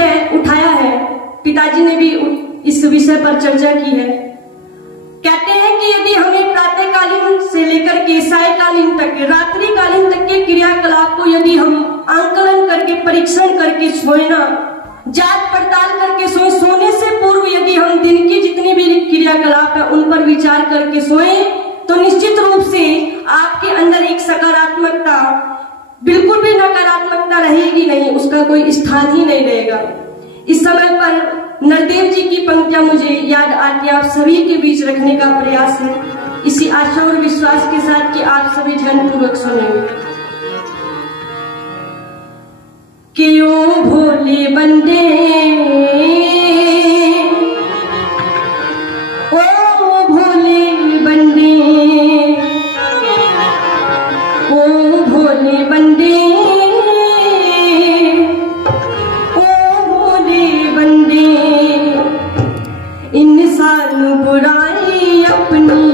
विषय उठाया है, पिताजी ने भी इस विषय पर चर्चा की है। कहते हैं कि यदि हमें प्रातःकालीन से लेकर के सायकालीन तक, रात्रिकालीन तक के क्रियाकलाप को यदि हम आंकलन करके, परीक्षण करके सोए ना, जांच पड़ताल करके सोए, सोने से पूर्व यदि हम दिन की जितनी भी क्रियाकलाप है उन पर विचार करके सोए, तो निश्चित रूप से आपके अंदर एक सकारात्मकता, बिल्कुल भी नकारात्मकता रहेगी नहीं, उसका कोई स्थान ही नहीं रहेगा। इस समय पर नरदेव जी की पंक्तियां मुझे याद आती, आप सभी के बीच रखने का प्रयास है, इसी आशा और विश्वास के साथ कि आप सभी ध्यानपूर्वक सुनेंगे। क्यों भोले बंदे ओ भोले बंदे, ओ भोले बंदे, इंसान बुराई अपनी,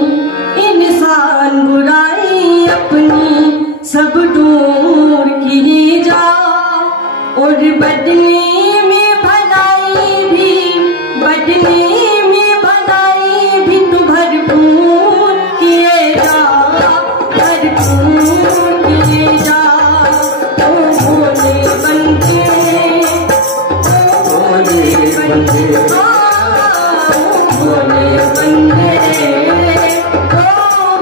इंसान बुराई अपनी सब दूर किए जा, और बदले में भलाई भी, बदले में भलाई भी तो भरपूर किए जा, भरपूर किए जा। ओ भोले बंदे, ओ भोले बंदे, भोले बंदे, ओ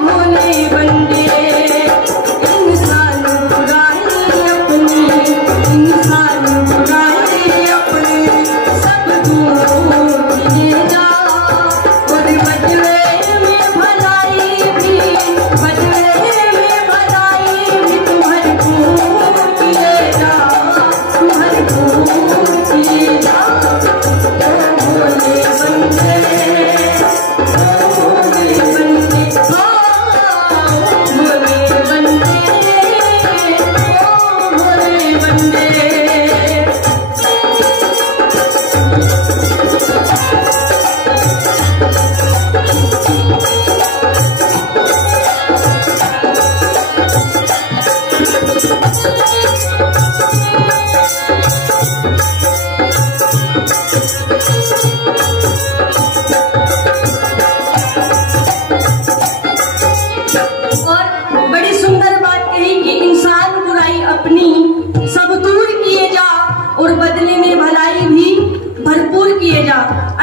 भोले बंदे, इंसान बुराई अपनी, इंसान बुराई अपनी सब दूर किए जा, और बदले में भलाई भी, बदले में भलाई भी तुम भरपूर किए जा, भरपूर किए जा। ओ भोले बंदे,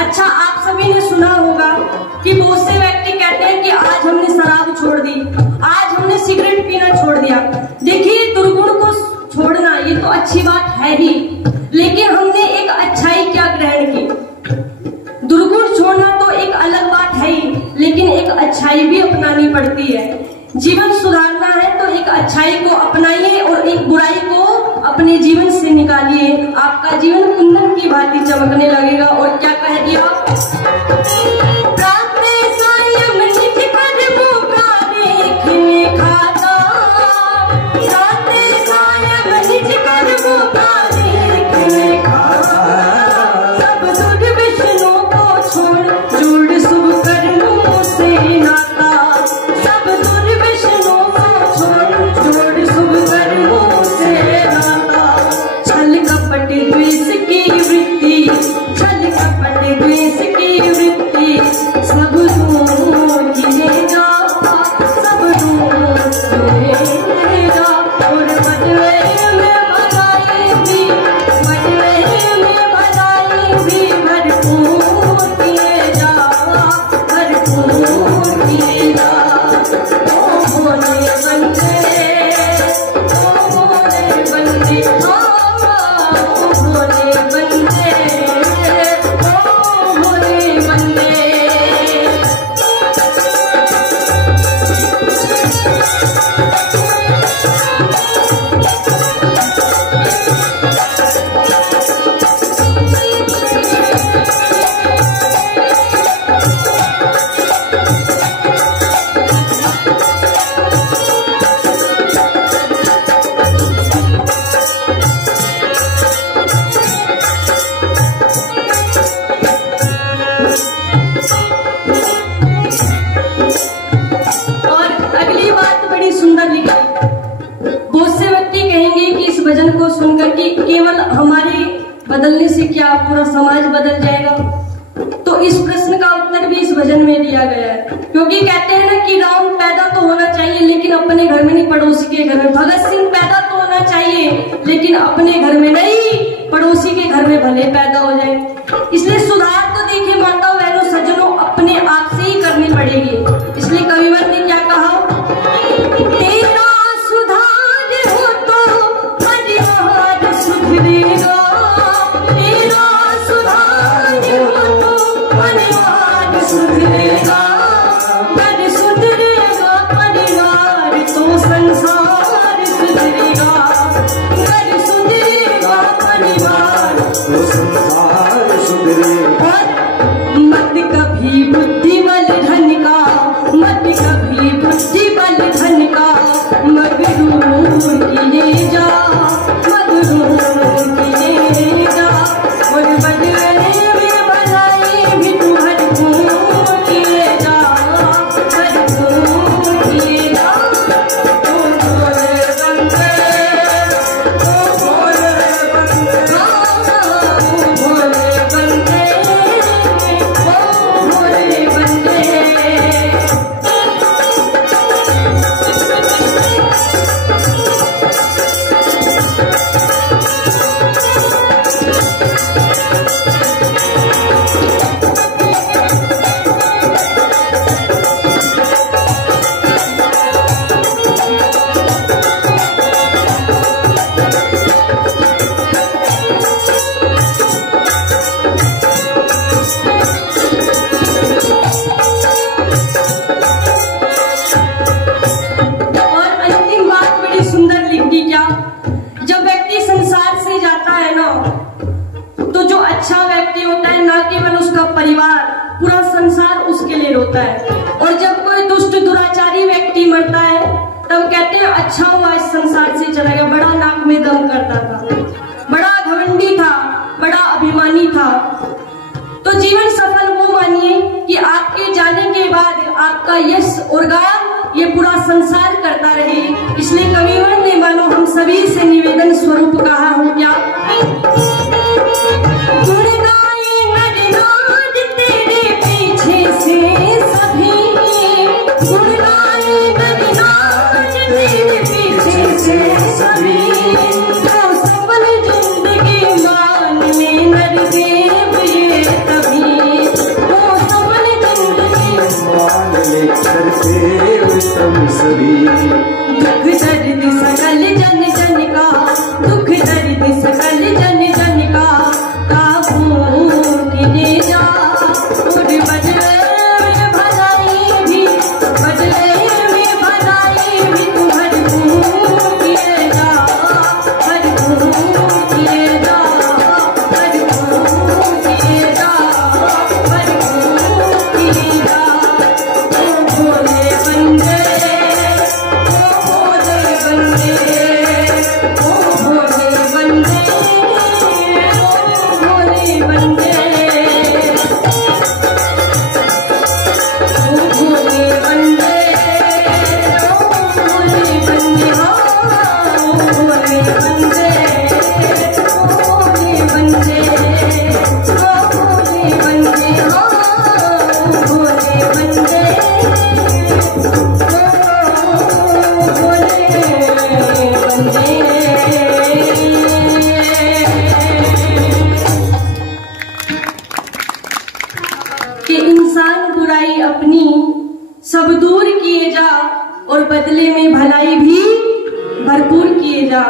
अच्छा, आप सभी ने सुना होगा कि बहुत से व्यक्ति कहते हैं कि आज हमने शराब छोड़ दी, आज हमने सिगरेट पीना छोड़ दिया। देखिए, दुर्गुण को छोड़ना ये तो अच्छी बात है ही, लेकिन हमने एक अच्छाई क्या ग्रहण की? दुर्गुण छोड़ना तो एक अलग बात है ही, लेकिन एक अच्छाई भी अपनानी पड़ती है। जीवन सुधारना है तो एक अच्छाई को अपनाइए और एक बुराई को अपने जीवन से निकालिए, आपका जीवन कुंदन की भांति चमकने लगेगा। और क्या कह दिया? बदलने से क्या पूरा समाज बदल जाएगा? तो इस प्रश्न का उत्तर भी इस भजन में दिया गया है, क्योंकि कहते हैं ना कि राम पैदा तो होना चाहिए लेकिन अपने घर में नहीं, पड़ोसी के घर में। भगत सिंह पैदा तो होना चाहिए लेकिन अपने घर में नहीं, पड़ोसी के घर में भले पैदा हो जाए। इसलिए सुधार तो देखिए माता बहनों सज्जनों अपने आप से ही करनी पड़ेगी। इसलिए कविवर ने क्या कहा, तेरा सुधार हो तो परिवार सुधरेगा, तेरा सुधार हो तो परिवार सुधरेगा, घर सुधरेगा परिवार तो संसार सुधरेगा, घर सुधरेगा परिवार तो संसार सुधरेगा। मत कभी बुद्धि बल धन का, मत कभी बुद्धि बल धन का, मगरूर किए जा, मगरूर किए जा, और बदले में भलाई भी तू भरपूर किए जा, भरपूर किए जा। ओ भोले बंदे, ओ भोले बंदे, ओ भोले बंदे, ओ भोले बंदे। परिवार पूरा संसार उसके लिए रोता है, और जब कोई दुष्ट दुराचारी व्यक्ति मरता है तब कहते हैं अच्छा हुआ इस संसार से चला गया, बड़ा नाक में दम करता था, बड़ा घमंडी था, बड़ा अभिमानी था। तो जीवन सफल वो मानिए कि आपके जाने के बाद आपका यश और गान ये पूरा संसार करता रहे। इसलिए कविवर ने मानो हम सभी से निवेदन स्वरूप कहा हो क्या, दुख दर्द सकल जन जन का, दुख दर्द सकल जन जन का, काबू किए जा, और बदले में भलाई भी, बदले में भलाई भी तू भरपूर किए जा, भरपूर किए जा, भरपूर किए जा, भरपूर किए जा। ओ भोले बंदे, कि इंसान बुराई अपनी सब दूर किए जा, और बदले में भलाई भी भरपूर किए जा।